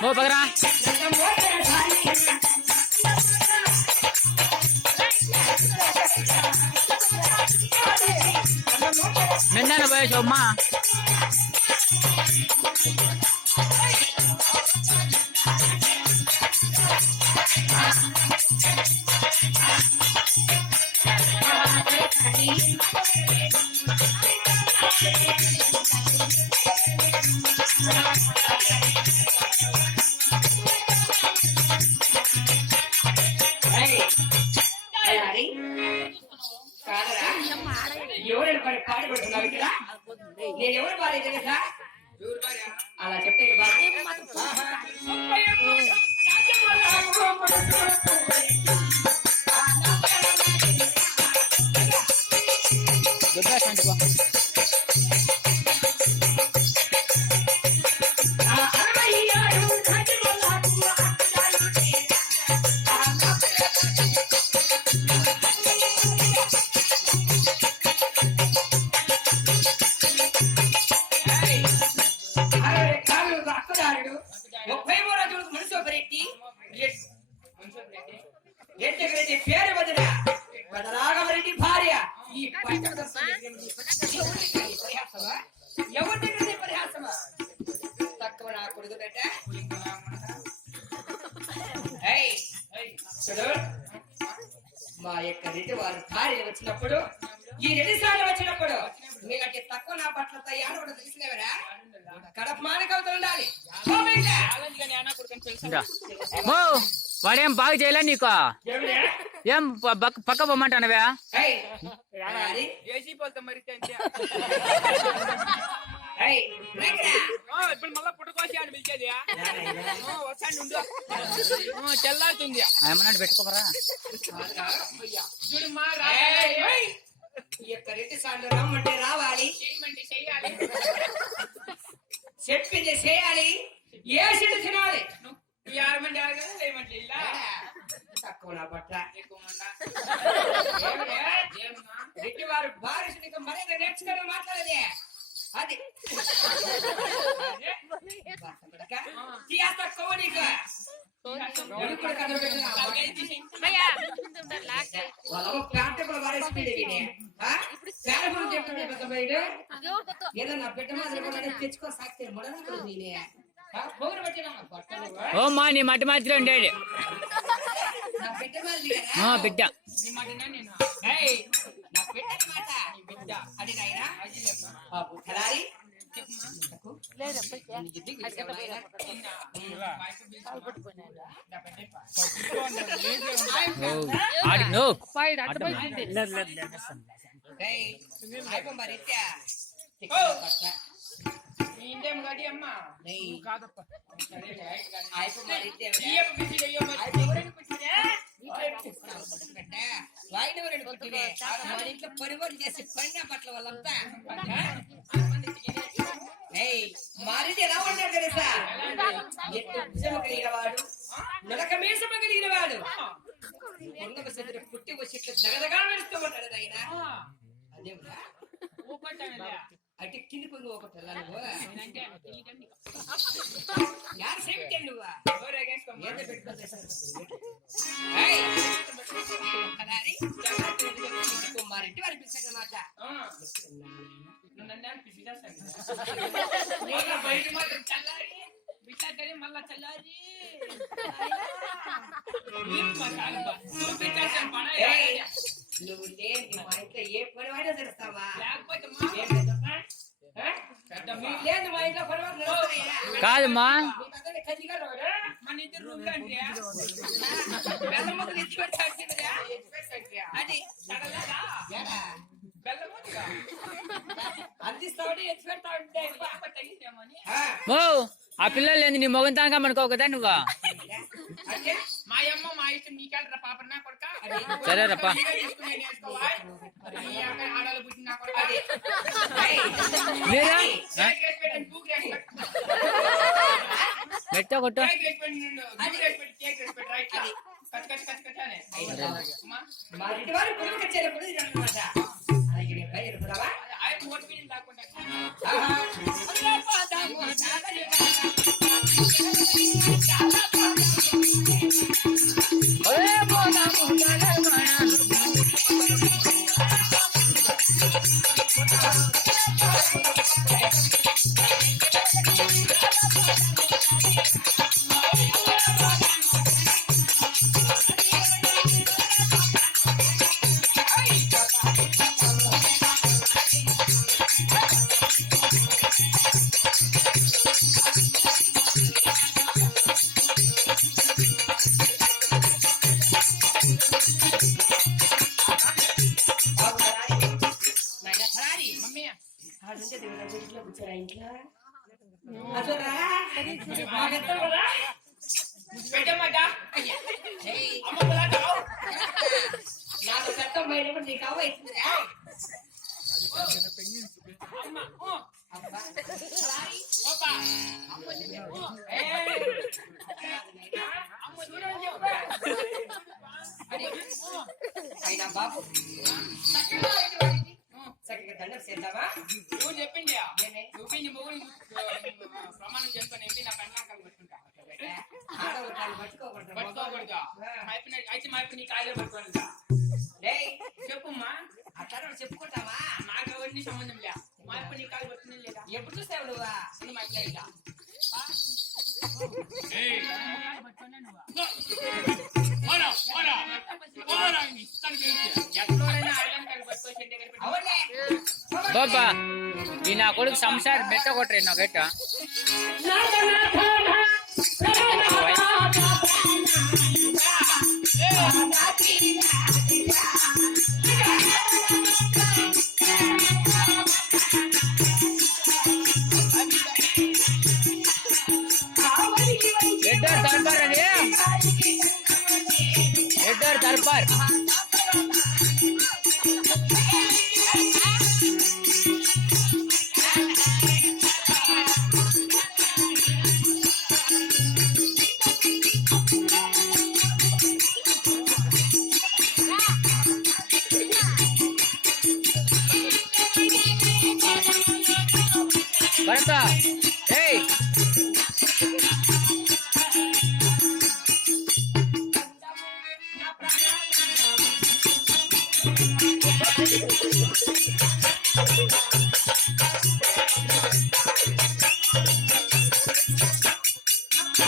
ఓ పగరా నిన్న పోయేసి అమ్మా ఎవరు పాడి పడుతున్నారు ఇక్కడ నేను ఎవరు బాగా తెలుసా అలా చెప్తే పేరు బదరాగమరెడ్డి భార్య ఈ ఎవరి దగ్గర పరిహాసమా తక్కువ నా కొడుకు బెట్ట మా యొక్క రెడ్డి వారి భార్య వచ్చినప్పుడు ఈ రెడ్డి సార్లు వచ్చినప్పుడు మీకంటే తక్కువ నా పట్ల తయారు కూడా తెలిసినవరా కడప మానకవతలు ఉండాలి వాడేం బాగా చేయలే నీకు ఏం పక్క పొమ్మంటానవా ఇప్పుడు మళ్ళా పుట్టుకోసి అని పిలిచేది తెల్లారుతుంది ఏమన్నాడు పెట్టుకోమరా ఈ యొక్క రెడ్డి సార్లు రమ్మంటే రావాలి చేయమంటే చెయ్యాలి చెప్పింది చేయాలి ఏ చెడు తినాలి యారమంటే చేయమంటే ఇలా తక్కువ నా పట్ల రెడ్డి వారు భారత మర్యాద నేర్చుకొని మాట్లాడేది అది తక్కువ నీకు ఏదన్నా బిడ్డ మాత్రం తెచ్చుకో సాక్షి ఓ మా నీ మట్టి మాత్రం ఉండేది బిడ్డ ఇంకేం గడి అమ్మా కాదప్ప పరివర్తన చేసి పడిన పట్ల వాళ్ళంతా మారితే ఎలా ఉన్నాడు తెలుసా కలిగిన వాడు నలక మీసమ కలిగిన వాడు పుట్టి వచ్చి దగదగా వెళ్తూ ఉంటాడు ఆయన అదే అంటే కింది పొంగి ఒక పిల్లలు యారు సేవించాను నువ్వా కుమారెడ్డి వారి పిలిచాడు మాట బయట మాత్రం చల్లారి బిడ్డ మళ్ళా చల్లారి నువ్వు లేదు మా ఇంట్లో ఏ పని వాడే తెలుస్తావా లేకపోతే లేదు మా ఇంట్లో కాదమ్మా మన ఇద్దరు రూమ్ అది అందిస్తావు ఎత్తి పెడతా ఉంటే ఓ ఆ పిల్లలు ఏంది నీ మొగం తాగా మనకో కదా నువ్వు మా అమ్మ మా ఇష్టం నీకెళ్ళరా పాప నా కొడుక సరేరప్పా ఆడలు పుట్టిన నా కొడుక పెట్టా కొట్టు మా ఇంటి వారు పురుగుకి వచ్చేటప్పుడు అనమాట అలాగే అసలురా మాకెత్తావు కదా పెట్టమాట అయ్యా ఏయ్, అమ్మ పొలాటావు నాకు చట్టం పోయినప్పుడు నీకు అవ్వ ఇస్తుందిరా అమ్మ అబ్బా ఓపా ఏయ్, అమ్మ దూరం చెప్పు అది అయినా బాబు చక్కగా ఎటువంటి చక్కగా దండం చేద్దామా నువ్వు చెప్పింది ఏమే? చూపించి మొగుడు ప్రమాణం చేసుకొని ఏంటి నా పెళ్ళాంకాలు పట్టుకుంటా ఆడవాళ్ళు కాళ్ళు పట్టుకోకూడదు పట్టుకోకూడదు అయితే మా నీ కాయలు పట్టుకోవాలి డేయ్, చెప్పుమ్మా అట్లా చెప్పుకుంటావా నాకు ఎవరిని సంబంధం లే మా నీ కాయలు పట్టుకునే లేదా ఎప్పుడు చూసావు నువ్వా నేను మాట్లాడతా ఎట్లోనైనా ఆడదాం కాయలు పట్టుకోవచ్చు అంటే కనుక అవునే బాబా ఈ నా కొడుకు సంసార్ బెట్ట కొట్టరే నా బెట్ట ఎడ్డోర్ దర్బార్ అని ఎడ్డోర్ దర్బార్ భరత ఏయ్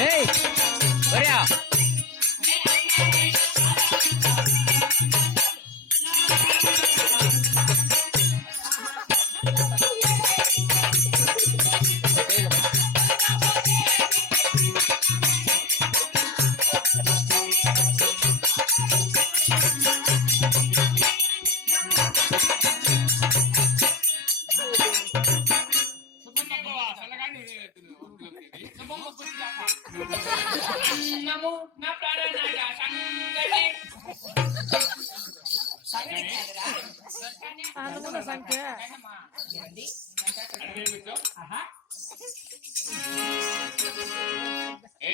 ఏయ్ ఒరేయ్ అన్నము నా ప్రాణనాయ సంగతి సంగతి కాదురా ఏమ్మా? ఏంది? అడిగే బిడ్డ. ఆహా